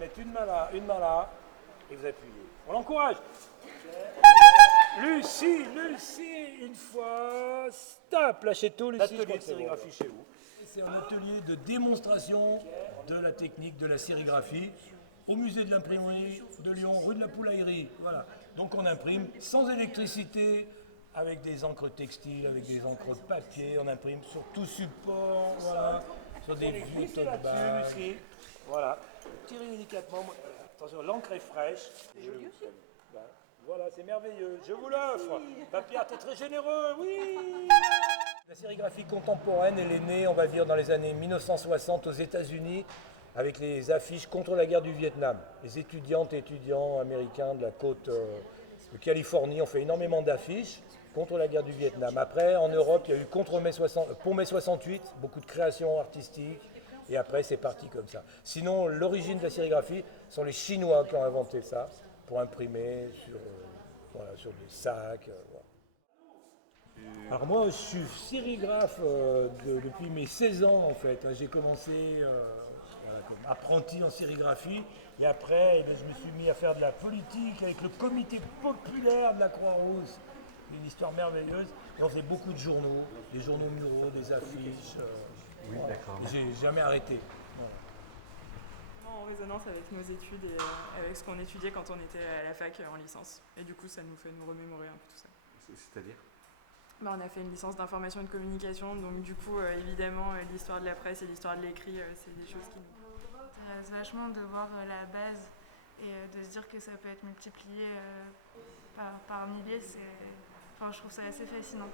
mettre une main là, et vous appuyez. On l'encourage. Lucie, une fois, stop, lâchez tout, Lucie. L'atelier de sérigraphie chez vous. C'est un atelier de démonstration de la technique de la sérigraphie au musée de l'imprimerie de Lyon, rue de la Poulaillerie. Voilà. Donc on imprime sans électricité, avec des encres textiles, avec des encres papier, on imprime sur tout support, voilà, sur des vieux tote bags. Voilà. Tirez délicatement. Attention, l'encre est fraîche. Voilà, c'est merveilleux. Je vous l'offre. Pierre, t'es très généreux, oui. La sérigraphie contemporaine, elle est née, on va dire, dans les années 1960 aux États-Unis, avec les affiches contre la guerre du Vietnam. Les étudiantes et étudiants américains de la côte de Californie ont fait énormément d'affiches contre la guerre du Vietnam. Après, en Europe, il y a eu pour mai 68, beaucoup de créations artistiques. Et après, c'est parti comme ça. Sinon, l'origine de la sérigraphie sont les Chinois qui ont inventé ça pour imprimer sur des sacs. Alors moi, je suis sérigraphe depuis mes 16 ans en fait. J'ai commencé comme apprenti en sérigraphie et après je me suis mis à faire de la politique avec le comité populaire de la Croix-Rouge. Une histoire merveilleuse. Et on faisait beaucoup de journaux, des journaux muraux, des affiches. Oui, d'accord. J'ai jamais arrêté. En résonance avec nos études et avec ce qu'on étudiait quand on était à la fac en licence. Et du coup, ça nous fait nous remémorer un peu tout ça. C'est-à-dire On a fait une licence d'information et de communication, donc du coup, évidemment, l'histoire de la presse et l'histoire de l'écrit, c'est des choses qui nous intéresse vachement de voir la base et de se dire que ça peut être multiplié par milliers. Je trouve ça assez fascinant.